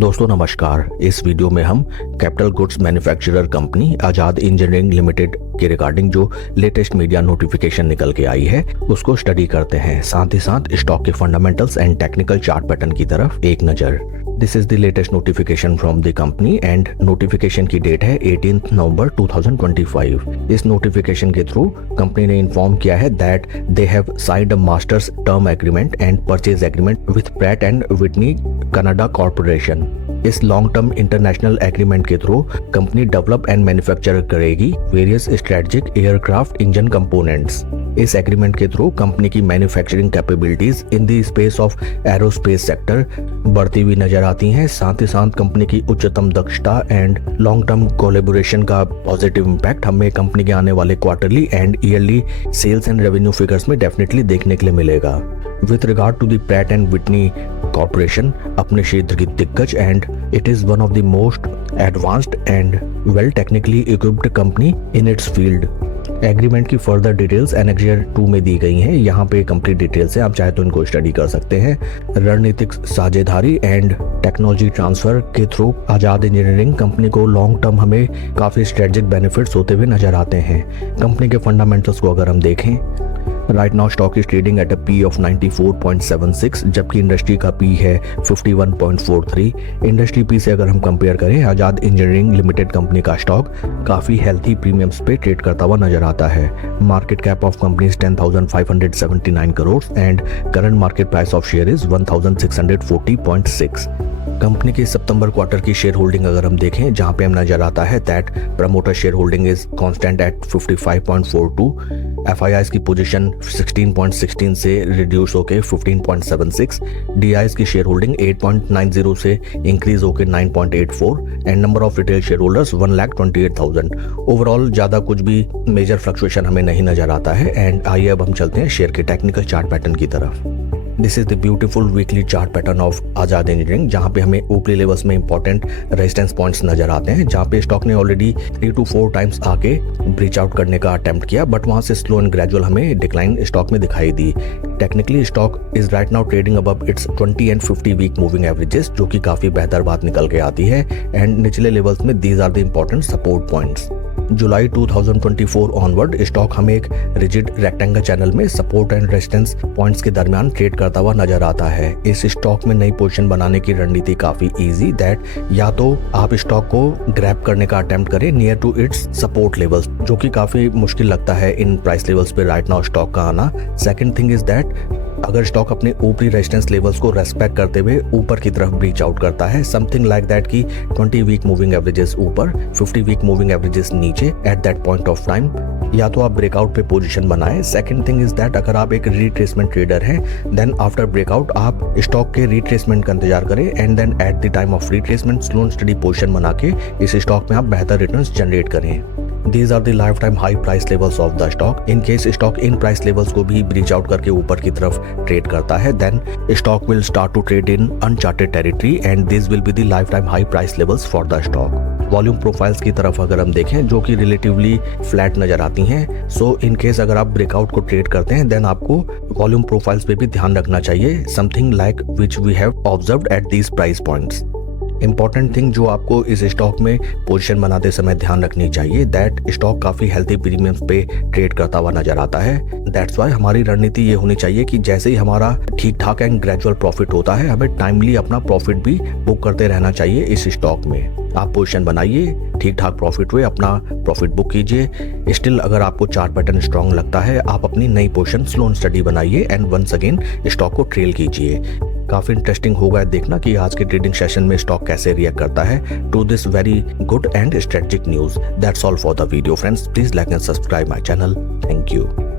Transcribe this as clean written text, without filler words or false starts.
दोस्तों नमस्कार। इस वीडियो में हम कैपिटल गुड्स मैन्युफैक्चरर कंपनी आजाद इंजीनियरिंग लिमिटेड के रिगार्डिंग जो लेटेस्ट मीडिया नोटिफिकेशन निकल के आई है उसको स्टडी करते हैं, साथ ही साथ स्टॉक के fundamentals and technical chart pattern की तरफ एक नजर। This is the latest notification from the company and notification की डेट है 18 नवंबर 2025। इस नोटिफिकेशन के थ्रू कंपनी ने इन्फॉर्म किया है that they have signed a masters term agreement and purchase agreement with Pratt and Whitney Canada corporation. इस long term international agreement के through company develop and manufacture करेगी various strategic aircraft engine components. इस agreement के through company की manufacturing capabilities in the space of aerospace sector बढ़ती हुई नजर आती हैं। साथ ही साथ कंपनी की उच्चतम दक्षता एंड लॉन्ग टर्म कोलैबोरेशन का पॉजिटिव इम्पैक्ट हमें कंपनी के आने वाले quarterly and yearly sales and revenue figures में डेफिनेटली देखने के लिए मिलेगा। With regard to the Pratt and Whitney corporation अपने क्षेत्र की दिग्गज and it is one of the most advanced and well technically equipped company in its field. Agreement की फर्दर डिटेल्स एनेक्सर 2 में दी गई हैं। यहाँ पे कंप्लीट डिटेल्स है, आप चाहे तो इनको स्टडी कर सकते हैं। रणनीतिक साझेदारी एंड टेक्नोलॉजी ट्रांसफर के थ्रू आजाद इंजीनियरिंग कंपनी को लॉन्ग टर्म हमें काफी स्ट्रेटेजिक बेनिफिट्स होते हुए नजर आते हैं। कंपनी के फंडामेंटल्स को अगर हम देखें, right now stock is trading at a P of 94.76 जबकि इंडस्ट्री का पी है 51.43। इंडस्ट्री पी से अगर हम कंपेयर करें, आजाद इंजीनियरिंग लिमिटेड कंपनी का स्टॉक काफी हेल्थी प्रीमियम्स पे ट्रेड करता हुआ नजर आता है। Market cap of company is 10,579 crore and current market price of share is 1,640.6। Company के सितंबर क्वार्टर की शेयर होल्डिंग अगर हम देखें, जहां पे हम नजर आता है that promoter share holding is constant eight 55.42। FIIs की पोजीशन 16.16 से रिड्यूस होकर 15.76। डीआईज की शेयर होल्डिंग 8.90 से इंक्रीज होकर 9.84 and number of retail share holders 1,28,000। Overall ज्यादा कुछ भी मेजर फ्लक्चुएशन हमें नहीं नजर आता है। एंड आइए अब हम चलते हैं शेयर के टेक्निकल चार्ट पैटर्न की तरफ। This is the beautiful weekly chart pattern of Azad engineering, जहां पे हमें ऊपरी लेवल्स में इंपॉर्टेंट रेजिस्टेंस पॉइंट्स नजर आते हैं, जहां पे स्टॉक ने ऑलरेडी 3 to 4 टाइम्स आके ब्रीच आउट करने का अटेम्प्ट किया, बट वहां से स्लो एंड ग्रेजुअल हमें डिक्लाइन स्टॉक में दिखाई दी। Technically stock is right now trading above its 20 and 50 week moving averages, जो कि काफी बेहतर बात निकल के आती है। एंड निचले लेवल्स में these are the important support points. जुलाई 2024 ऑनवर्ड स्टॉक हमें एक रिजिड रेक्टेंगल चैनल में सपोर्ट एंड रेजिस्टेंस पॉइंट्स के दरमियान ट्रेड करता हुआ नजर आता है। इस स्टॉक में नई पोजीशन बनाने की रणनीति काफी इजी दैट या तो आप स्टॉक को ग्रैब करने का अटेम्प्ट करें near to its support levels, जो कि काफी मुश्किल लगता है इन प्राइस लेवल्स पे राइट नाउ स्टॉक का आना। सेकंड थिंग इज दैट अगर स्टॉक अपने ऊपरी रेजिस्टेंस लेवल्स को रेस्पेक्ट करते हुए ऊपर की तरफ ब्रीच आउट करता है, समथिंग लाइक दैट की 20 वीक मूविंग एवरेजेस ऊपर 50 वीक मूविंग एवरेजेस नीचे at that point of time, या तो आप ब्रेकआउट पे पोजीशन बनाएं। सेकंड थिंग इज दैट अगर आप एक रिट्रेसमेंट ट्रेडर हैं, देन आफ्टर ब्रेकआउट आप स्टॉक के रिट्रेसमेंट का इंतजार करें and then at the time of retracement slow and steady position बना के इस स्टॉक में आप बेहतर रिटर्न्स जनरेट करें। These are the lifetime high price levels of the stock. In case stock in price levels को भी breach out करके ऊपर की तरफ ट्रेड करता है, then stock will start to trade in uncharted territory and these will be the lifetime high price levels for the stock. Volume profiles की तरफ अगर हम देखें, जो कि रिलेटिवली फ्लैट नजर आती हैं, सो इन केस अगर आप ब्रेकआउट को ट्रेड करते हैं देन आपको वॉल्यूम प्रोफाइल्स पे भी ध्यान रखना चाहिए, something like which we have observed at these price points. Important thing जो आपको इस स्टॉक में पोजीशन बनाते समय ध्यान रखनी चाहिए दैट स्टॉक काफी हेल्थी प्रीमियम्स पे ट्रेड करता हुआ नजर आता है। दैट्स वाई हमारी रणनीति ये होनी चाहिए कि जैसे ही हमारा ठीक ठाक एंड ग्रेजुअल प्रॉफिट होता है, हमें टाइमली अपना प्रॉफिट भी बुक करते रहना चाहिए इस स्टॉक में। आप पोजीशन बनाइए, ठीक ठाक प्रॉफिट हुए अपना प्रॉफिट बुक कीजिए। स्टिल अगर आपको चार्ट पैटर्न स्ट्रॉन्ग लगता है, आप अपनी नई पोजीशन स्लो एंड स्टडी बनाइए एंड वंस अगेन स्टॉक को ट्रेल कीजिए। काफी इंटरेस्टिंग होगा देखना कि आज के ट्रेडिंग सेशन में स्टॉक कैसे रिएक्ट करता है to this very good and strategic news. That's all for the video friends, please like and subscribe my channel. Thank you.